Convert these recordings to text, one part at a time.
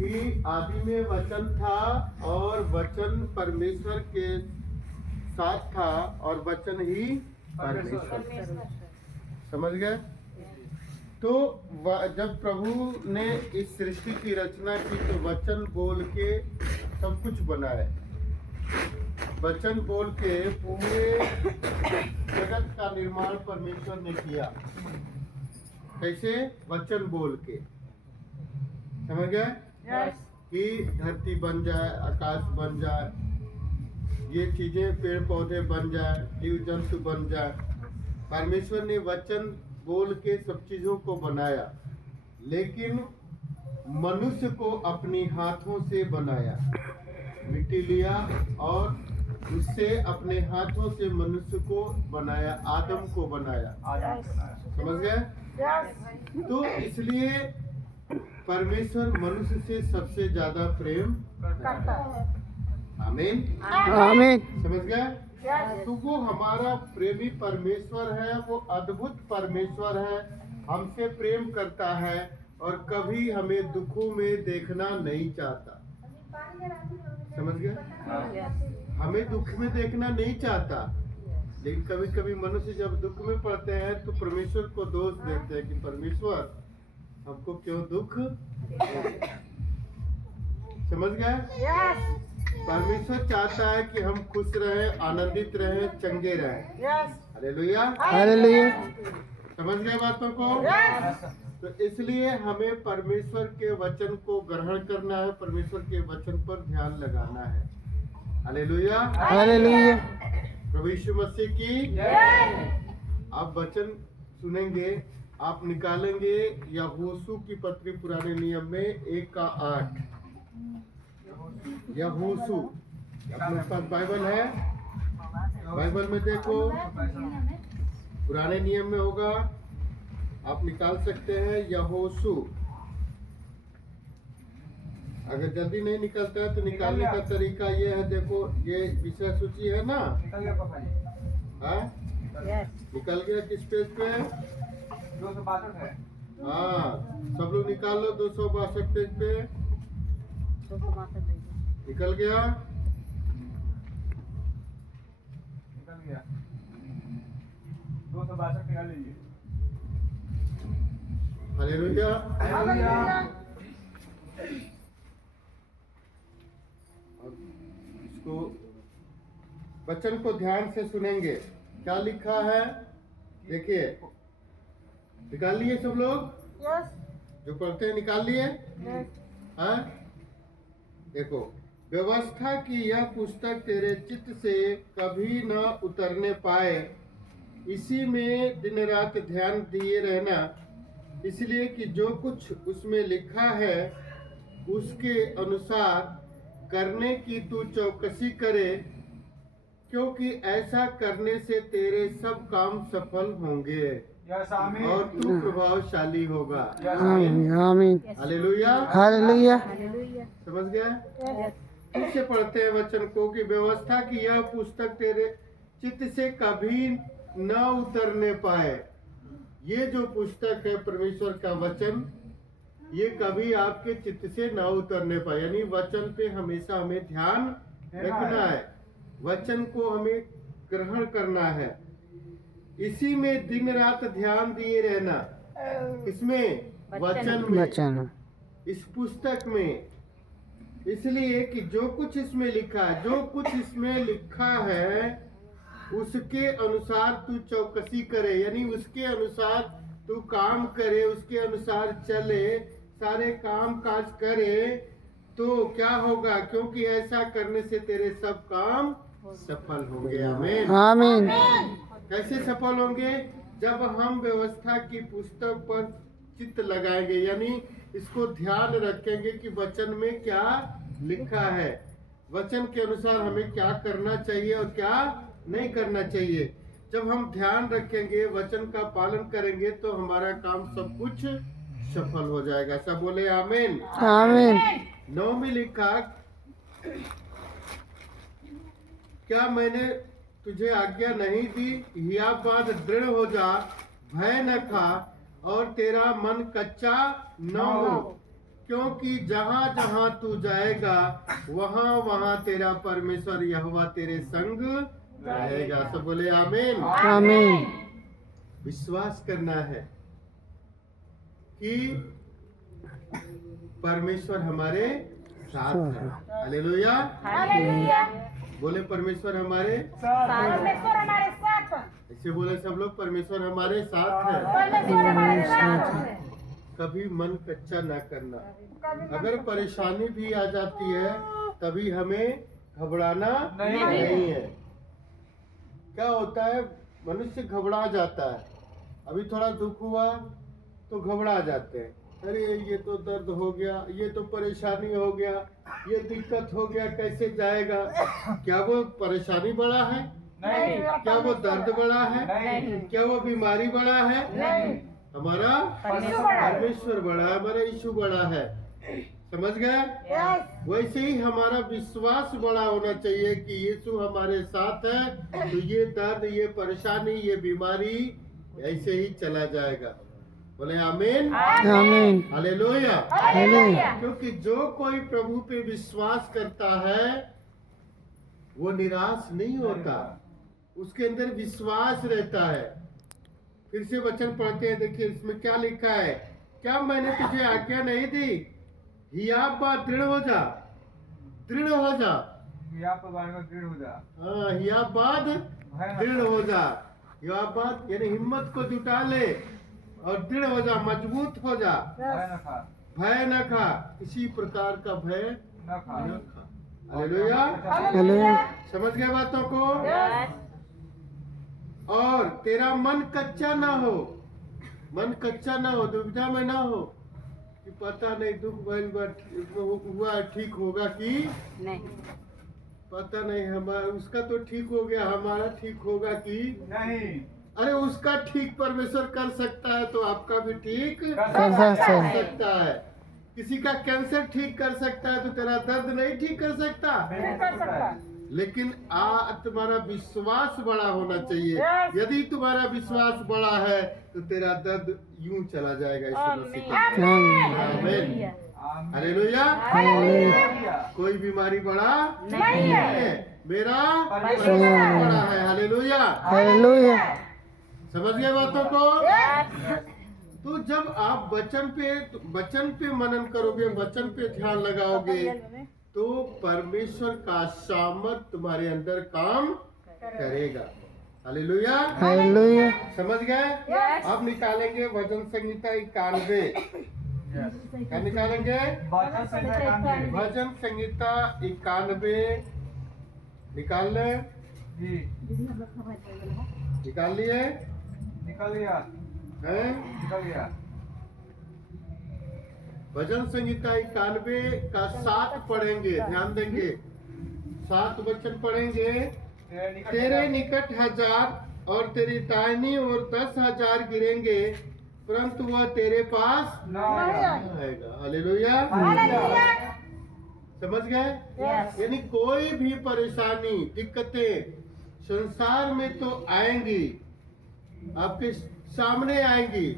कि आदि में वचन था और वचन परमेश्वर के साथ था और वचन ही परमेश्वर। समझ गए? तो जब प्रभु ने इस सृष्टि की रचना की तो वचन बोल के सब कुछ बनाए। वचन बोल के पूरे जगत का निर्माण परमेश्वर ने किया। कैसे? वचन बोल के। समझ गए? कि धरती बन जाए, आकाश बन जाए, ये चीजें पेड़ पौधे बन जाए, जीव जंतु बन जाए। परमेश्वर ने वचन बोल के सब चीजों को बनाया, लेकिन मनुष्य को अपनी हाथों से बनाया। मिट्टी लिया और उससे अपने हाथों से मनुष्य को बनाया, आदम को बनाया। समझ गए? तो इसलिए परमेश्वर मनुष्य से सबसे ज्यादा प्रेम करता है। आमीन आमीन। समझ गए? तो वो हमारा प्रेमी परमेश्वर है, वो अद्भुत परमेश्वर है, हमसे प्रेम करता है और कभी हमें दुखों में देखना नहीं चाहता। समझ गए? हमें दुख में देखना नहीं चाहता, लेकिन कभी कभी मनुष्य जब दुख में पड़ते हैं तो परमेश्वर को दोष देते हैं कि परमेश्वर हमको क्यों दुख। समझ गए? परमेश्वर चाहता है कि हम खुश रहें, आनंदित रहें, चंगे रहें। हालेलुया। हालेलुया। समझ गए बातों को? तो इसलिए हमें परमेश्वर के वचन को ग्रहण करना है, परमेश्वर के वचन पर ध्यान लगाना है। हालेलुया। हालेलुया। प्रभु यीशु मसीह की। आप वचन सुनेंगे, आप निकालेंगे यहोशू की पत्री पुराने नियम में 1:8। यहोशू, अपने पास बाइबल है? बाइबल में देखो, पुराने नियम में होगा, आप निकाल सकते हैं यहोशू। अगर जल्दी नहीं निकलता है तो निकालने का तरीका ये है, देखो ये विषय सूची है ना, हाँ निकल गया। किस पेज पे? 262 है। हाँ, सब लोग निकाल लो। 262 पेज पे निकल गया। निकल गया। 262 निकाल लीजिए। हालेलुया। इसको वचन को ध्यान से सुनेंगे। क्या लिखा है देखिए, निकाल लिए सब लोग? जो पढ़ते हैं निकाल लिए? हाँ, देखो, व्यवस्था की यह पुस्तक तेरे चित्त से कभी न उतरने पाए, इसी में दिन रात ध्यान दिए रहना, इसलिए कि जो कुछ उसमें लिखा है उसके अनुसार करने की तू चौकसी करे, क्योंकि ऐसा करने से तेरे सब काम सफल होंगे और तू प्रभावशाली होगा। आमीन। आमीन। हालेलुया। हालेलुया। समझ गया? फिर से पढ़ते हैं वचन को कि व्यवस्था की यह पुस्तक तेरे चित्त से कभी न उतरने पाए। ये जो पुस्तक है परमेश्वर का वचन, ये कभी आपके चित्त से न उतरने पाए, यानी वचन पे हमेशा हमें ध्यान रखना है, वचन को हमें ग्रहण करना है, इसी में दिन रात ध्यान दिए रहना। इसमें वचन में, वचन इस पुस्तक में, इसलिए कि जो कुछ इसमें लिखा है, जो कुछ इसमें लिखा है उसके अनुसार तू चौकसी करे, यानी उसके अनुसार तू काम करे, उसके अनुसार चले, सारे काम काज करे, तो क्या होगा? क्योंकि ऐसा करने से तेरे सब काम सफल होंगे। आमीन। आमीन। कैसे सफल होंगे? जब हम व्यवस्था की पुस्तक पर चित्त लगाएंगे, यानी इसको ध्यान रखेंगे कि वचन में क्या लिखा है, वचन के अनुसार हमें क्या करना चाहिए और क्या नहीं करना चाहिए। जब हम ध्यान रखेंगे, वचन का पालन करेंगे, तो हमारा काम सब कुछ सफल हो जाएगा। सब बोले आमीन। आमीन। 9 में लिखा, क्या मैंने तुझे आज्ञा नहीं दी? हिया बात दृढ़ हो जा, भय न खा और तेरा मन कच्चा न हो, क्योंकि जहाँ जहाँ तू जाएगा वहाँ वहाँ तेरा परमेश्वर यहोवा तेरे संग रहेगा। सब बोले आमीन। आमीन। विश्वास करना है कि परमेश्वर हमारे साथ है। हालेलुया। हालेलुया। बोले परमेश्वर हमारे, परमेश्वर हमारे साथ है। ऐसे बोले सब लोग, परमेश्वर हमारे साथ है। परमेश्वर हमारे साथ है। कभी मन कच्चा ना करना। अगर परेशानी भी आ जाती है तभी हमें घबराना नहीं है। क्या होता है, मनुष्य घबरा जाता है। अभी थोड़ा दुख हुआ तो घबरा जाते हैं, अरे ये तो दर्द हो गया, ये तो परेशानी हो गया, ये दिक्कत हो गया, कैसे जाएगा। क्या वो परेशानी बड़ा है? नहीं। क्या वो दर्द बड़ा है? नहीं। क्या वो बीमारी बड़ा है? नहीं। हमारा परमेश्वर बड़ा है। परमेश्वर बड़ा है, हमारा यीशु बड़ा है। समझ गए? यस। वैसे ही हमारा विश्वास बड़ा होना चाहिए कि यीशु हमारे साथ है, तो ये दर्द, ये परेशानी, ये बीमारी ऐसे ही चला जाएगा। बोले आमीन। आमीन। हालेलुया। हालेलुया। क्योंकि जो कोई प्रभु पे विश्वास करता है वो निराश नहीं होता, उसके अंदर विश्वास रहता है। फिर से वचन पढ़ते हैं, देखिए इसमें क्या लिखा है। क्या मैंने तुझे आज्ञा नहीं दी? हियाब बात दृढ़ हो जा, दृढ़ हो जा। यहाँ पर बारे में दृढ़ हो जा। हाँ, हियाब बात दृढ़ हो जा। हियाब बात यानी हिम्मत को जुटा ले और दृढ़ हो जा, मजबूत हो जा। भय न खा। भय न खा, किसी प्रकार का भय न खा। न खा। हालेलुया। हालेलुया। समझ गए बातों को? यस। और तेरा मन कच्चा ना हो, मन कच्चा ना हो, दुविधा में ना हो कि पता नहीं दुख हुआ ठीक होगा कि नहीं। पता नहीं, हमारा उसका तो ठीक हो गया, हमारा ठीक होगा कि नहीं। अरे उसका ठीक परमेश्वर कर सकता है तो आपका भी ठीक कर कर सकता है। सकता है। किसी का कैंसर ठीक कर सकता है तो तेरा दर्द नहीं ठीक कर सकता। नहीं कर सकता। लेकिन तुम्हारा विश्वास बड़ा होना चाहिए। Yes. यदि तुम्हारा विश्वास बड़ा है तो तेरा दर्द यूं चला जाएगा। यीशु मसीह का आमीन। आमीन। हालेलुया। हालेलुया। कोई बीमारी बड़ा नहीं है। मेरा परमेश्वर परमेश्वर बड़ा है। हालेलुया। हालेलुया। समझ गए बातों को? यस। तो जब आप वचन पे मनन करोगे, वचन पे ध्यान लगाओगे तो परमेश्वर का सामर्थ तुम्हारे अंदर काम करेगा। हालेलुया। हालेलुया। समझ गए? Yes. अब निकालेंगे वचन संहिता 91। क्या निकालेंगे? वचन संहिता 91। भजन संहिता 91 निकाल ले। जी। निकाल लिए निकल गया। हैं? निकल गया। भजन संहिता 91 का 7 पढ़ेंगे, ध्यान देंगे। 7 वचन पढ़ेंगे। तेरे निकट 1000 और तेरी दाहिनी ओर 10,000 गिरेंगे परंतु वह तेरे पास न आएगा। आएगा। हालेलुया। हालेलुया। समझ गए? यस। यानी कोई भी परेशानी, दिक्कतें संसार में तो आएंगी, आपके सामने आएंगी,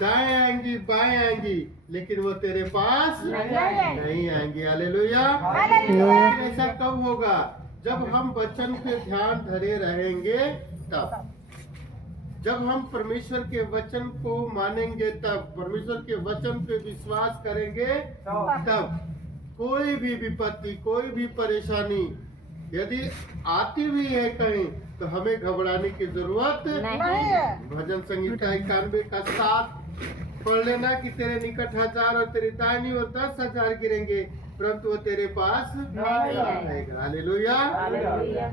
दाएं आएंगी, बाएं आएंगी, लेकिन वो तेरे पास नहीं आएंगी। हालेलुया। हालेलुया। ऐसा कब होगा? जब हम वचन पे ध्यान धरे रहेंगे तब। जब हम परमेश्वर के वचन को मानेंगे तब, परमेश्वर के वचन पे विश्वास करेंगे तब कोई भी विपत्ति, कोई भी परेशानी यदि आती भी है कहीं तो हमें घबराने की जरूरत नहीं है। भजन संहिता 91 का 7 पढ़ लेना कि तेरे निकट 1000 और तेरी दाहिनी ओर 10,000 गिरेंगे परंतु वो तेरे पास नहीं आएगा। हालेलुया। हालेलुया।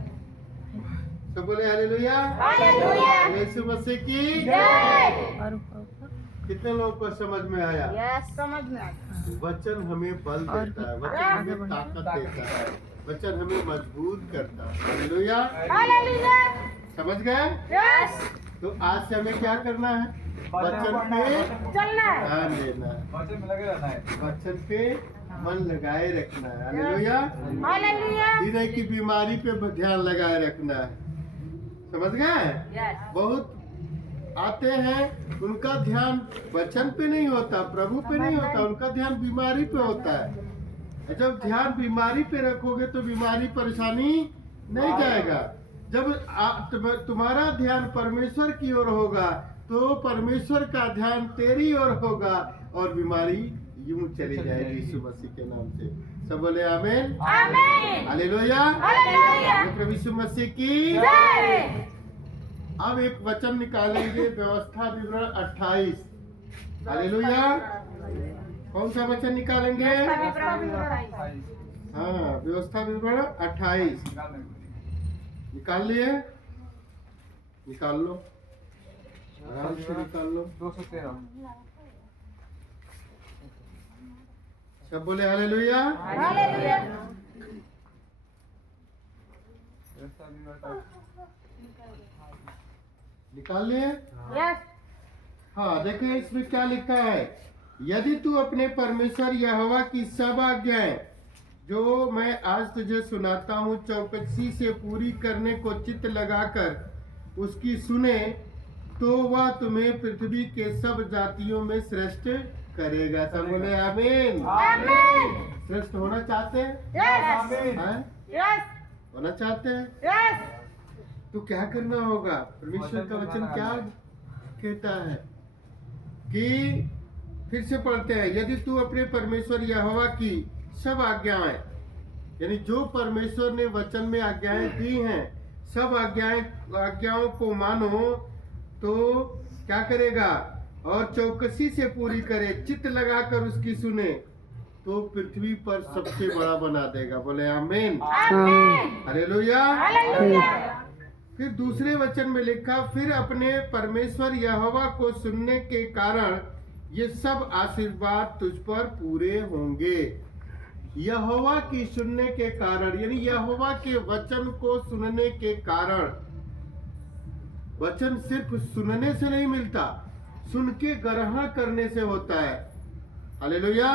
तो बोले हालेलुया। हालेलुया। यीशु मसीह की जय। कितने लोगों को समझ में आया? यस, समझ में आ गया। वचन हमें बल देता है, वचन हमें ताकत देता है, वचन हमें मजबूत करता है। हालेलुया। हालेलुया। समझ गए? यस। तो आज से हमें क्या करना है? वचन पे चलना है। ध्यान देना है, वचन में लगे रहना है। वचन पे मन लगाए रखना है। हालेलुया। हालेलुया। हृदय की बीमारी पे ध्यान लगाए रखना है। समझ गए? यस। बहुत आते हैं उनका ध्यान वचन पे नहीं होता, प्रभु पे नहीं होता, उनका ध्यान बीमारी पे होता है। जब ध्यान बीमारी पे रखोगे तो बीमारी परेशानी नहीं जाएगा। जब तुम्हारा ध्यान परमेश्वर की ओर होगा तो परमेश्वर का ध्यान तेरी ओर होगा और बीमारी यूं चली जाएगी यीशु मसीह के नाम से। सब बोले आमीन, आमीन, हालेलुया, हालेलुया, प्रभु यीशु मसीह की। जय। अब एक वचन निकालेंगे, व्यवस्था विवरण 28। हालेलुया। कौन सा वचन निकालेंगे? हाँ, व्यवस्था विवरण 28 निकाल लिए? निकाल लो, आराम से निकाल लो। 213 सब बोले हालेलुया। हालेलुया। निकाल लिए? यस। हाँ, देखिए इसमें क्या लिखा है। यदि तू अपने परमेश्वर यहोवा की सब आज्ञाएं जो मैं आज तुझे सुनाता हूँ चौकसी से पूरी करने को चित्त लगाकर उसकी सुने तो वह तुम्हें पृथ्वी के सब जातियों में श्रेष्ठ करेगा। सब बोले आमीन। आमीन। श्रेष्ठ होना चाहते हैं? यस। हैं? यस। होना चाहते हैं यस। तो क्या करना होगा? परमेश्वर का वचन क्या कहता है कि, फिर से पढ़ते हैं, यदि तू अपने परमेश्वर यहोवा की सब आज्ञाएं, यानी जो परमेश्वर ने वचन में आज्ञाएं दी हैं, सब आज्ञाओं को मानो तो क्या करेगा? और चौकसी से पूरी करे, चित्त लगाकर उसकी सुने तो पृथ्वी पर सबसे बड़ा बना देगा। बोले आमीन, आमीन, हालेलुया। हालेलुया। फिर दूसरे वचन में लिखा, फिर अपने परमेश्वर यहोवा को सुनने के कारण ये सब आशीर्वाद तुझ पर पूरे होंगे। यहोवा की सुनने के कारण, यानी यहोवा के वचन को सुनने के कारण। वचन सिर्फ सुनने से नहीं मिलता, सुन के ग्रहण करने से होता है। हालेलुया।